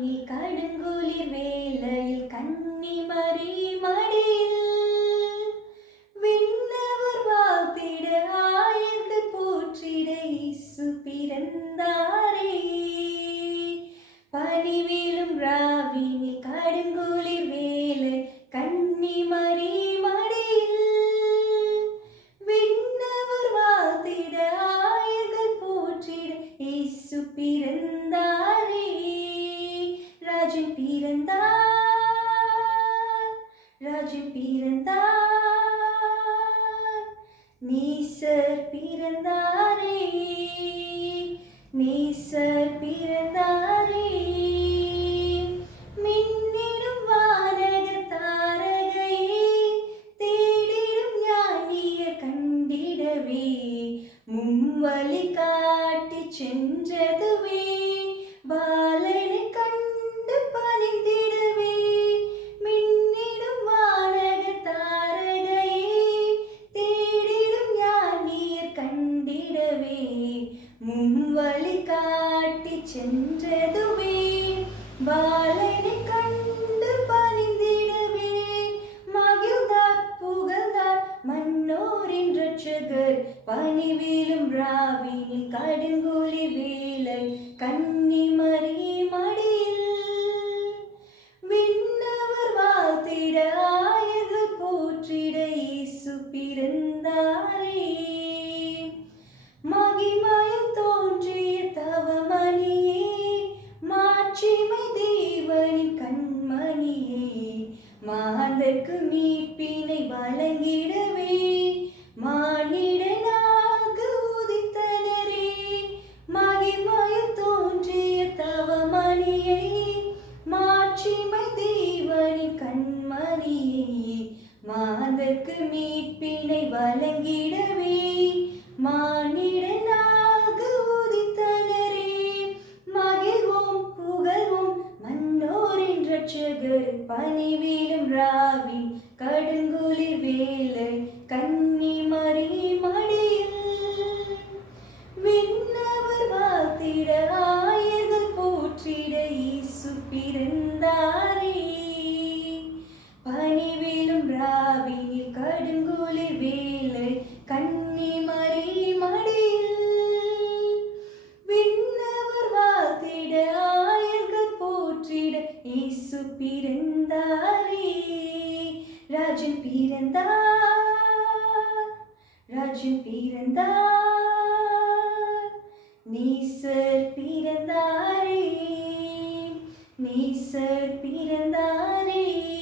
கண்ணில் கடுங்குளிர் வேலையில் கண்ணி மறி மடியில் விண்ணவர் வாழ்த்திட ஆயர்க்கு போற்றிட இசு பிறந்தாரே. பனிவிலும் ராவினில் கடுங்குளிர் வேலை கண்ணி மறி மடியில் விண்ணவர் வாழ்த்திட ஆயர்கள் போற்றிட ராஜு பிறந்தார். நீசர் பிறந்தாரே. நீசர் பிறந்தாரே. மின்னிடும் வானக தாரகையே. தேடிடும் ஞானிய கண்டிடவே. மும்வழி காட்டி சென்றது வழி காட்டி சென்றதுவே. பாலனை கண்டு பணிந்திடவே மகிழ்ந்தார் புகழ்ந்தார் மன்னோரின் ரட்சகர் பணிவிலும் ராவினில் கடுங்கோலி வேலை. கன்னி மறிய மாந்தர்க்கு மீட்பினை வழங்கிடவே மானிடனாக உதித்தனரே. மகிமையில் தோன்றிய தவமணியை மாட்சிமை தேவனின் கண்மணியை. மாந்தர்க்கு மீட்பினை வழங்கிடவே மானி ராவி கடுங்குலி வேலை கன்னிமரி மடியில் விண்ணவர் வாழ்த்திட ஆயர்கள் போற்றிட இயேசு பிறந்தாரே பணிவிலும் ராவினில் கடுங்குலி வேலை கன்னிமரி மடியில் விண்ணவர் வாழ்த்திட ஆயர்கள் போற்றிட இயேசு பிறந்தாரே ராஜன் பிறந்தார். ராஜன் பிறந்தார். நீசர் பிறந்தாரே. நீசர் பிறந்தாரே.